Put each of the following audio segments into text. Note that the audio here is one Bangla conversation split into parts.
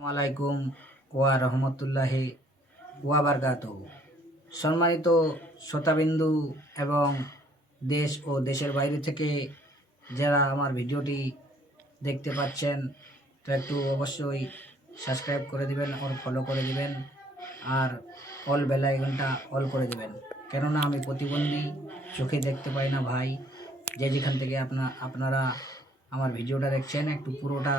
আলাইকুম ওয়া রহমতুল্লাহি ওয়া বারাকাতুহু। সম্মানিত শ্রোতাবিন্দু এবং দেশ ও দেশের বাইরে থেকে যারা আমার ভিডিওটি দেখতে পাচ্ছেন, তো একটু অবশ্যই সাবস্ক্রাইব করে দিবেন আর ফলো করে দিবেন, আর অল বেল আইকনটা অল করে দিবেন। কেননা আমি প্রতিবন্ধী, চোখে দেখতে পাই না ভাই। যে যেখান থেকে আপনারা আমার ভিডিওটা দেখছেন, একটু পুরোটা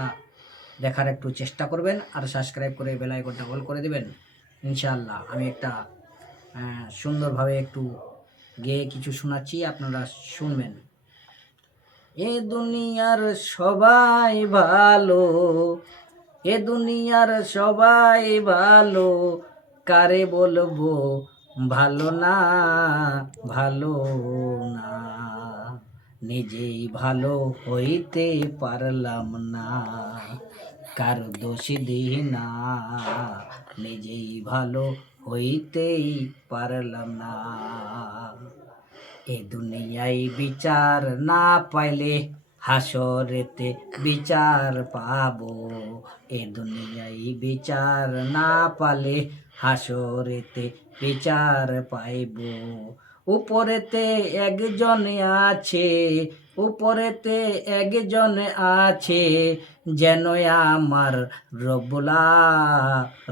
দেখার একটু চেষ্টা করবেন আর সাবস্ক্রাইব করে বেল আইকনটা অল করে দিবেন। ইনশাআল্লাহ আমি একটা সুন্দরভাবে একটু গেয়ে কিছু শোনাচ্ছি, আপনারা শুনবেন। এ দুনিয়ার সবাই ভালো, এ দুনিয়ার সবাই ভালো, কারে বলবো ভালো না, ভালো না। নিজেই ভালো হইতে পারলাম না, কার দোষ দিই না। নিজেই ভালো হইতেই পারলাম না। এ দুনিয়ায় বিচার না পাইলে হাসরেতে বিচার পাবো। এ দুনিয়ায় বিচার না পালে হাসরেতে বিচার পাইব। উপরেতে একজন আছে, উপরেতে একজন আছে, যেন আমার রব্বুলা,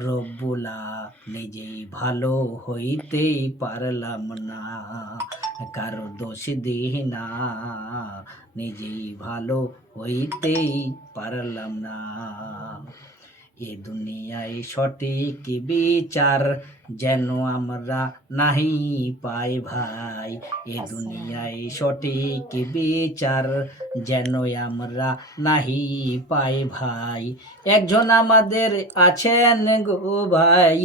রব্বুলা। নিজেই ভালো হইতেই পারলাম না, কারো দোষ দিই না। নিজেই ভালো হইতেই পারলাম না। এ দুনিয়ায় সঠিক বিচার যেন আমরা নাহি পাই ভাই। এ দুনিয়ায় সঠিক বিচার যেন আমরা নাহি পাই ভাই। একজন আমাদের আছেন গো ভাই,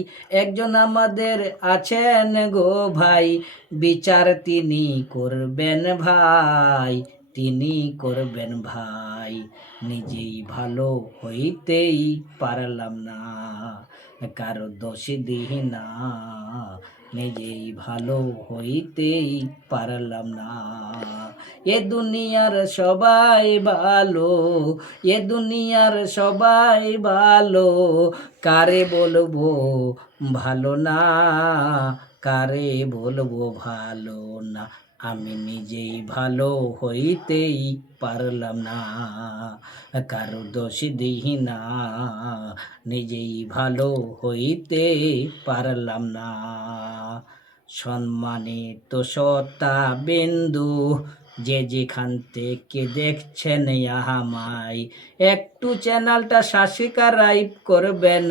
একজন আমাদের আছেন গো ভাই, বিচার তিনি করবেন ভাই, তিনি করবেন ভাই। নিজেই ভালো হইতেই পারলাম না, কারো দোষ দিই না। নিজেই ভালো হইতেই পারলাম না। এ দুনিয়ার সবাই ভালো, এ দুনিয়ার সবাই ভালো, কারে বলবো ভালো না, কারে বলবো ভালো না। আমি নিজেই ভালো হইতেই পারলাম না, কারো দোষ দিই না। নিজেই ভালো হইতে পারলাম না। সম্মানিত শ্রোতা বিন্দু, যে যেখান থেকে দেখছেন আমায়, একটু চ্যানেলটা সাবস্ক্রাইব করবেন,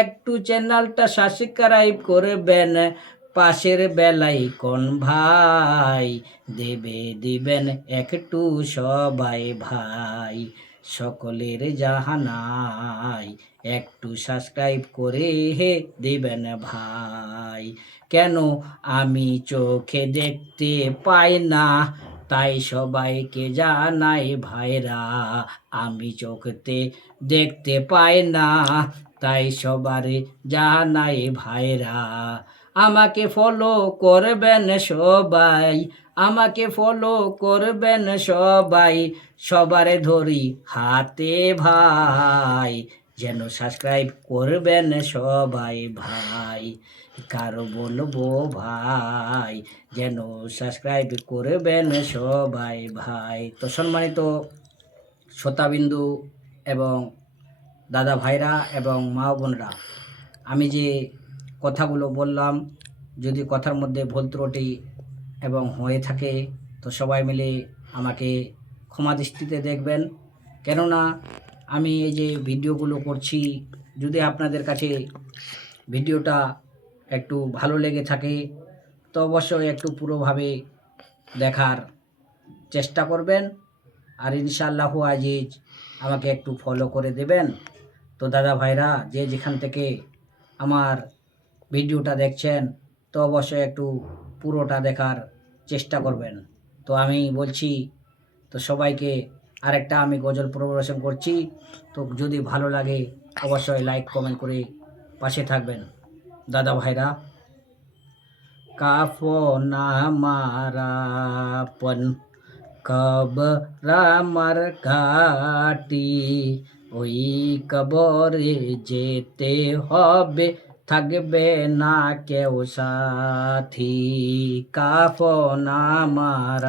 একটু চ্যানেলটা সাবস্ক্রাইব করবেন। পাশের বেল আইকন ভাই দিবেন একটু সবাই ভাই। সকলের জাহানাই একটু সাবস্ক্রাইব করে দিবেন ভাই। কেন আমি চোখে দেখতে পাই না, তাই সবাইকে জানাই ভাইরা। আমি চোখতে দেখতে পাই না, তাই সবারে জানাই ভাইরা। আমাকে ফলো করবেন সবাই, আমাকে ফলো করবেন সবাই, সবারে ধরি হাতে ভাই। যেন সাবস্ক্রাইব করবেন সবাই ভাই, কারো বলবো ভাই, যেন সাবস্ক্রাইব করবেন সবাই ভাই। তো সম্মানিত শ্রোতাবিন্দু এবং দাদা ভাইরা এবং মা বোনরা, আমি যে কথাগুলো বললাম, যদি কথার মধ্যে ভুল ত্রুটি এবং হয়ে থাকে, তো সবাই মিলে আমাকে ক্ষমা দৃষ্টিতে দেখবেন। কেননা আমি এই যে ভিডিওগুলো করছি, যদি আপনাদের কাছে ভিডিওটা একটু ভালো লেগে থাকে, তো অবশ্যই একটু পুরোভাবে দেখার চেষ্টা করবেন। আর ইনশাআল্লাহু আজিজ আমাকে একটু ফলো করে দেবেন। তো দাদা ভাইরা, যে যেখান থেকে আমার ভিডিওটা দেখছেন, তো অবশ্যই একটু পুরোটা দেখার চেষ্টা করবেন। তো আমি বলছি, তো সবাইকে আরেকটা আমি গজল পরিবেশন করছি। তো যদি ভালো লাগে অবশ্যই লাইক কমেন্ট করে পাশে থাকবেন দাদা ভাইরা। কাফন আমারাপন কবর আমার ঘাটি, ওই কবরে যেতে হবে, থাকবে না কেউ সাথী, কাফন আমার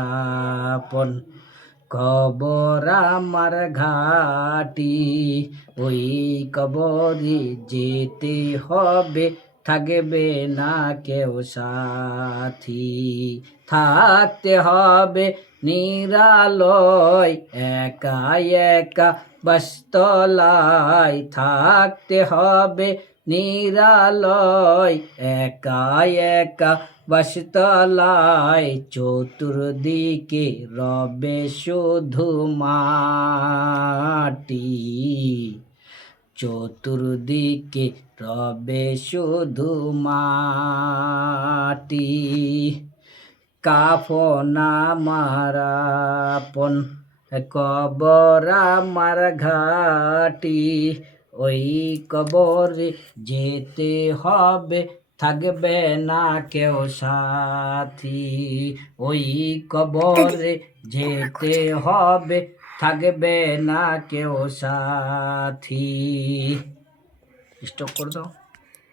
আপন, কবর আমার ঘাটি। ওই কবরে যেতে হবে, থাকবে না কেউ সাথী, থাকতে হবে নিরালয়, একা একা বাসতলায়, থাকতে হবে নিরালয়, একা একা বাসতলায়, চতুর্দিকে রবে শুধু মাটি, চতুর্দিকে রবে শুধু মাটি, কাফন আমার আপন, কবর আমার ঘাটি। ওই কবরে যেতে হবে, থাকবে না কেউ সাথী, ওই কবরে যেতে হবে, থাকবে না কেউ সাথী। স্টপ করে দাও।